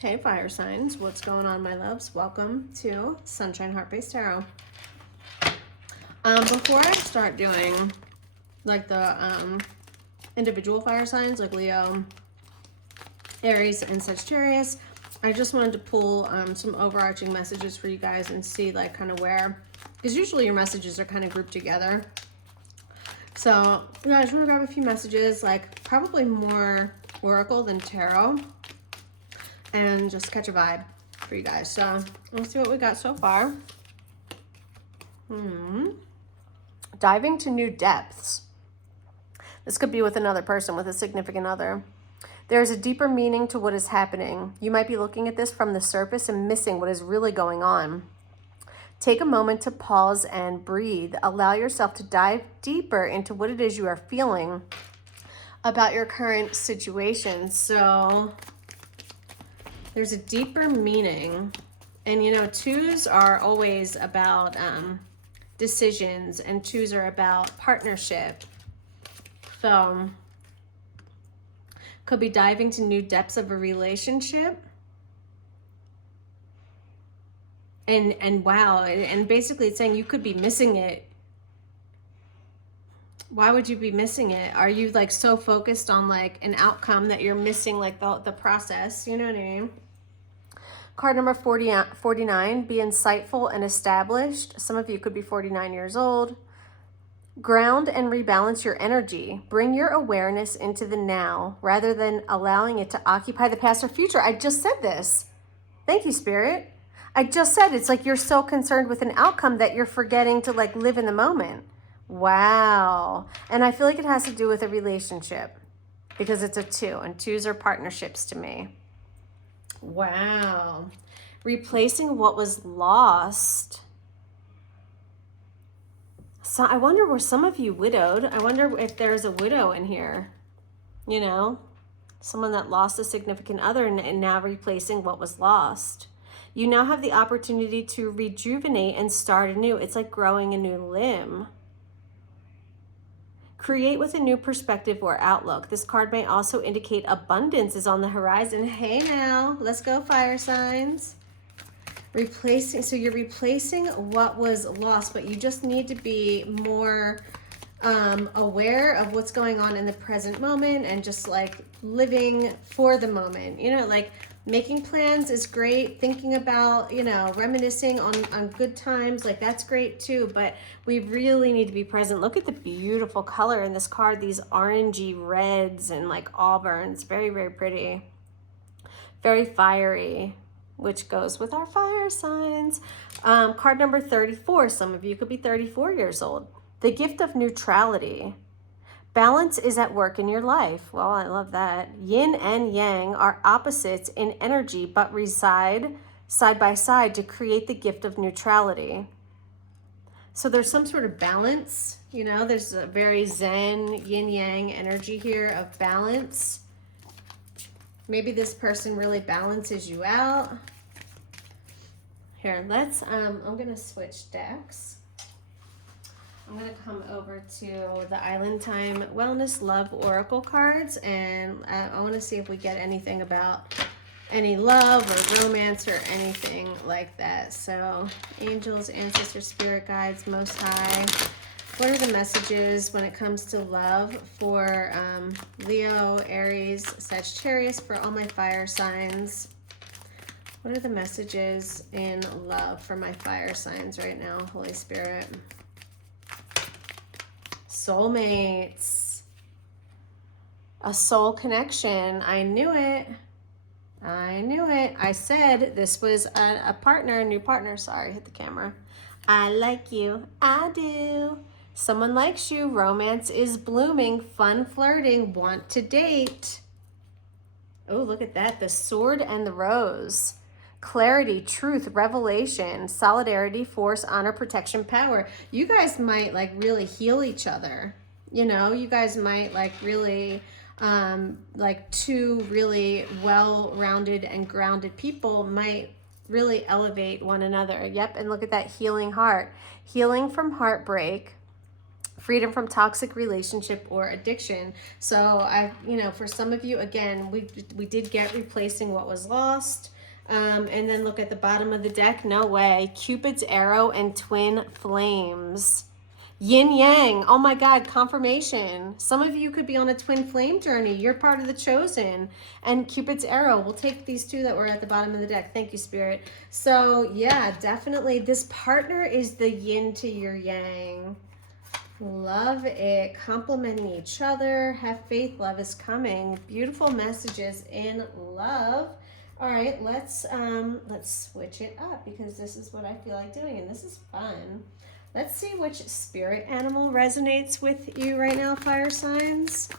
Hey fire signs, what's going on, my loves? Welcome to Sunshine Heart-Based Tarot. Before I start doing like the individual fire signs like Leo, Aries, and Sagittarius, I just wanted to pull some overarching messages for you guys and see like kind of where, because usually your messages are kind of grouped together. So yeah, I just want to grab a few messages, like probably more oracle than tarot, and just catch a vibe for you guys. So let's see what we got so far. Diving to new depths. This could be with another person, with a significant other. There is a deeper meaning to what is happening. You might be looking at this from the surface and missing what is really going on. Take a moment to pause and breathe. Allow yourself to dive deeper into what it is you are feeling about your current situation. So there's a deeper meaning. And you know, twos are always about decisions, and twos are about partnership. So could be diving to new depths of a relationship. And wow, and basically it's saying you could be missing it. Why would you be missing it? Are you like so focused on like an outcome that you're missing like the process? You know what I mean? Card number 49, be insightful and established. Some of you could be 49 years old. Ground and rebalance your energy. Bring your awareness into the now rather than allowing it to occupy the past or future. I just said this. Thank you, Spirit. I just said it's like you're so concerned with an outcome that you're forgetting to like live in the moment. Wow. And I feel like it has to do with a relationship because it's a two, and twos are partnerships to me. Wow. Replacing what was lost. So I wonder, were some of you widowed? I wonder if there's a widow in here, you know, someone that lost a significant other and now replacing what was lost. You now have the opportunity to rejuvenate and start anew. It's like growing a new limb. Create with a new perspective or outlook. This card may also indicate abundance is on the horizon. Hey now, let's go fire signs. Replacing, so you're replacing what was lost, but you just need to be more aware of what's going on in the present moment and just like living for the moment. You know, like making plans is great. Thinking about, you know, reminiscing on good times, like that's great too, but we really need to be present. Look at the beautiful color in this card, these orangey reds and like auburns. Very, very pretty. Very fiery, which goes with our fire signs. Card number 34. Some of you could be 34 years old. The gift of neutrality. Balance is at work in your life. Well, I love that. Yin and yang are opposites in energy, but reside side by side to create the gift of neutrality. So there's some sort of balance, you know, there's a very zen yin yang energy here of balance. Maybe this person really balances you out. Here, let's, I'm going to switch decks. I'm going to come over to the Island Time Wellness Love Oracle cards, and I want to see if we get anything about any love or romance or anything like that. So, angels, ancestors, spirit guides, Most High, what are the messages when it comes to love for Leo, Aries, Sagittarius, for all my fire signs? What are the messages in love for my fire signs right now, Holy Spirit? Soulmates. A soul connection. I knew it. I knew it. I said this was a partner, a new partner. Sorry, hit the camera. I like you. I do. Someone likes you. Romance is blooming. Fun flirting. Want to date. Oh, look at that. The sword and the rose. Clarity, truth, revelation, solidarity, force, honor, protection, power. You guys might like really heal each other. You know, you guys might like really, like two really well-rounded and grounded people might really elevate one another. Yep, and look at that healing heart. Healing from heartbreak, freedom from toxic relationship or addiction. So for some of you, again, we did get replacing what was lost. And then look at the bottom of the deck. No way. Cupid's arrow and twin flames. Yin yang. Oh my God, confirmation. Some of you could be on a twin flame journey. You're part of the chosen. And Cupid's arrow. We'll take these two that were at the bottom of the deck. Thank you, Spirit. So yeah, definitely this partner is the yin to your yang. Love it. Complementing each other. Have faith. Love is coming. Beautiful messages in love. All right, let's switch it up because this is what I feel like doing and this is fun. Let's see which spirit animal resonates with you right now, fire signs.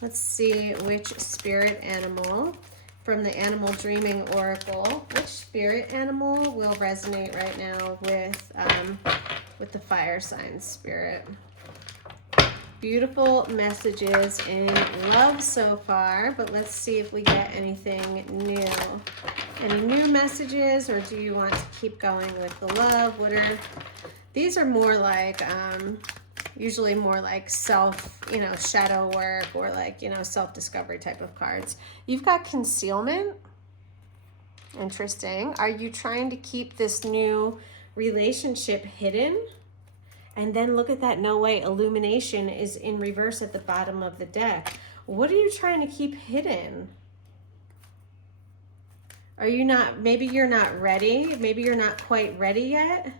Let's see which spirit animal from the Animal Dreaming Oracle, which spirit animal will resonate right now with the fire signs spirit. Beautiful messages in love so far, but let's see if we get anything new. Any new messages, or do you want to keep going with the love? These are more like, usually more like self, shadow work or like, self-discovery type of cards. You've got concealment. Interesting. Are you trying to keep this new relationship hidden? And then look at that, no way, illumination is in reverse at the bottom of the deck. What are you trying to keep hidden? Are you not, maybe you're not ready. Maybe you're not quite ready yet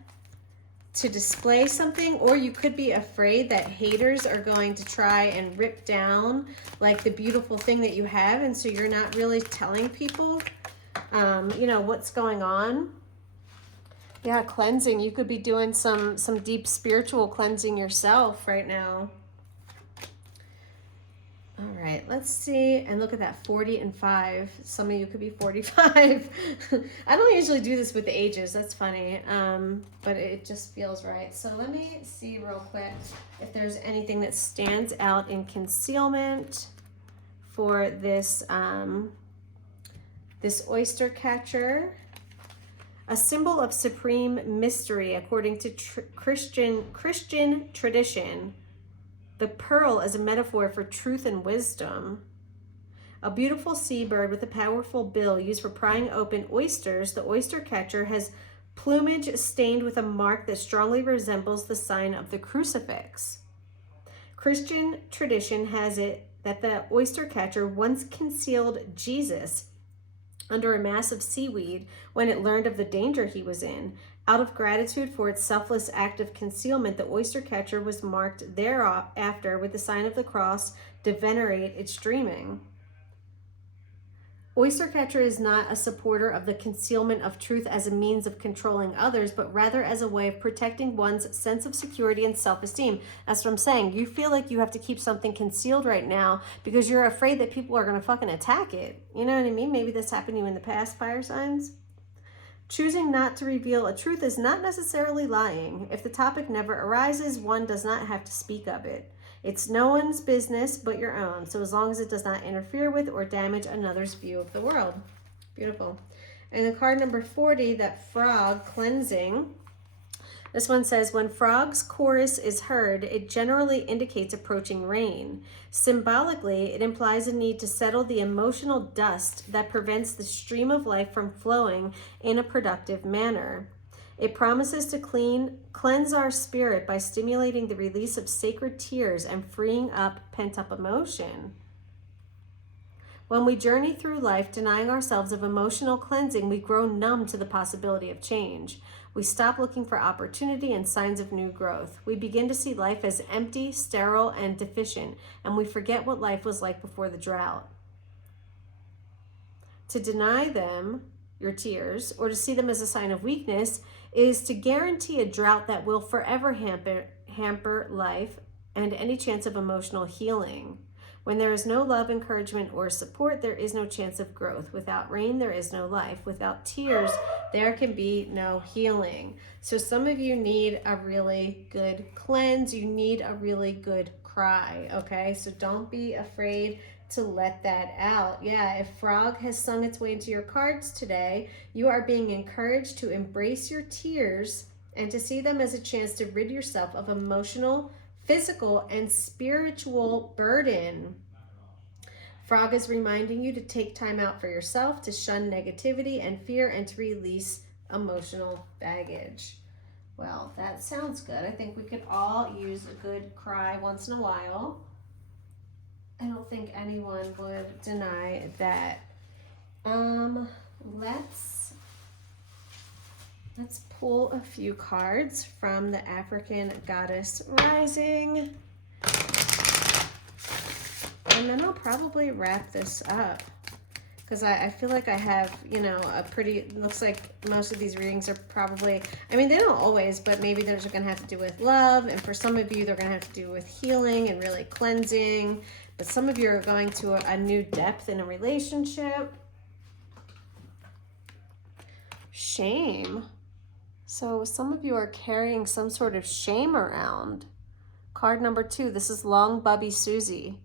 to display something, or you could be afraid that haters are going to try and rip down like the beautiful thing that you have. And so you're not really telling people, what's going on. Yeah, cleansing. You could be doing some deep spiritual cleansing yourself right now. All right, let's see. And look at that, 40 and 5. Some of you could be 45. I don't usually do this with the ages. That's funny. But it just feels right. So let me see real quick if there's anything that stands out in concealment for this, this oyster catcher. A symbol of supreme mystery, according to Christian tradition. The pearl is a metaphor for truth and wisdom. A beautiful seabird with a powerful bill used for prying open oysters, the oyster catcher has plumage stained with a mark that strongly resembles the sign of the crucifix. Christian tradition has it that the oyster catcher once concealed Jesus under a mass of seaweed when it learned of the danger he was in. Out of gratitude for its selfless act of concealment, the oyster catcher was marked thereafter with the sign of the cross to venerate its dreaming. Oyster catcher is not a supporter of the concealment of truth as a means of controlling others, but rather as a way of protecting one's sense of security and self-esteem. That's what I'm saying. You feel like you have to keep something concealed right now because you're afraid that people are going to fucking attack it. You know what I mean? Maybe this happened to you in the past, fire signs. Choosing not to reveal a truth is not necessarily lying. If the topic never arises, one does not have to speak of it. It's no one's business but your own, so as long as it does not interfere with or damage another's view of the world. Beautiful. And the card number 40, that frog cleansing. This one says, when frog's chorus is heard, it generally indicates approaching rain. Symbolically, it implies a need to settle the emotional dust that prevents the stream of life from flowing in a productive manner. It promises to cleanse our spirit by stimulating the release of sacred tears and freeing up pent-up emotion. When we journey through life denying ourselves of emotional cleansing, we grow numb to the possibility of change. We stop looking for opportunity and signs of new growth. We begin to see life as empty, sterile, and deficient, and we forget what life was like before the drought. To deny them, your tears, or to see them as a sign of weakness, is to guarantee a drought that will forever hamper life and any chance of emotional healing. When there is no love, encouragement, or support, there is no chance of growth. Without rain, there is no life. Without tears, there can be no healing. So some of you need a really good cleanse. You need a really good cry, okay? So don't be afraid to let that out. Yeah, if frog has sung its way into your cards today, you are being encouraged to embrace your tears and to see them as a chance to rid yourself of emotional physical and spiritual burden. Frog is reminding you to take time out for yourself, to shun negativity and fear, and to release emotional baggage. Well, that sounds good. I think we could all use a good cry once in a while. I don't think anyone would deny that. Let's pull a few cards from the African Goddess Rising. And then I'll probably wrap this up, because I feel like I have, you know, a pretty, looks like most of these readings are probably, I mean, they don't always, but maybe they're going to have to do with love. And for some of you, they're going to have to do with healing and really cleansing. But some of you are going to a new depth in a relationship. Shame. So some of you are carrying some sort of shame around. Card number 2, this is Long Bubby Susie.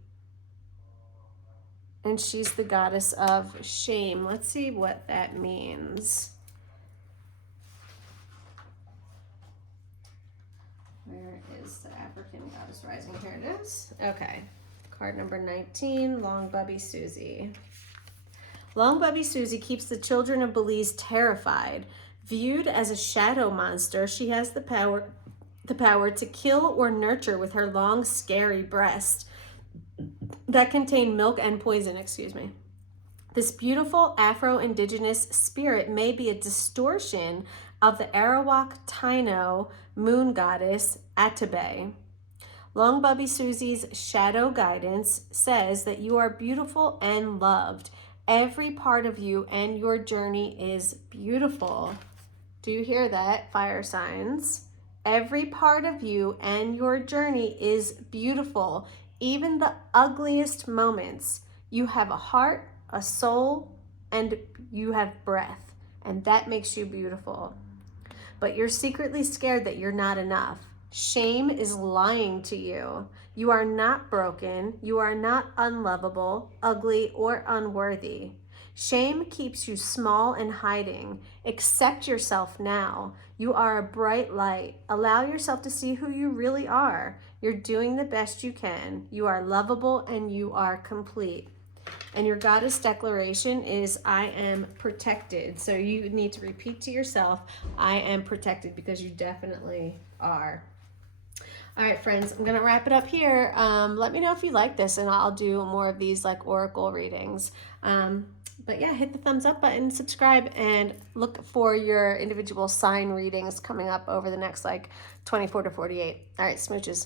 And she's the goddess of shame. Let's see what that means. Where is the African Goddess Rising? Here it is. Okay. Card number 19, Long Bubby Susie. Long Bubby Susie keeps the children of Belize terrified. Viewed as a shadow monster, she has the power to kill or nurture with her long, scary breast that contain milk and poison, This beautiful Afro-Indigenous spirit may be a distortion of the Arawak Taino moon goddess Atabe. Long Bubby Susie's shadow guidance says that you are beautiful and loved. Every part of you and your journey is beautiful. Do you hear that, fire signs? Every part of you and your journey is beautiful. Even the ugliest moments. You have a heart, a soul, and you have breath. And that makes you beautiful. But you're secretly scared that you're not enough. Shame is lying to you. You are not broken. You are not unlovable, ugly, or unworthy. Shame keeps you small and hiding. Accept yourself now. You are a bright light. Allow yourself to see who you really are. You're doing the best you can. You are lovable and you are complete. And your goddess declaration is, I am protected. So you need to repeat to yourself, I am protected, because you definitely are. All right, friends, I'm going to wrap it up here. Let me know if you like this, and I'll do more of these like oracle readings. But yeah, hit the thumbs up button, subscribe, and look for your individual sign readings coming up over the next like 24 to 48. All right, smooches.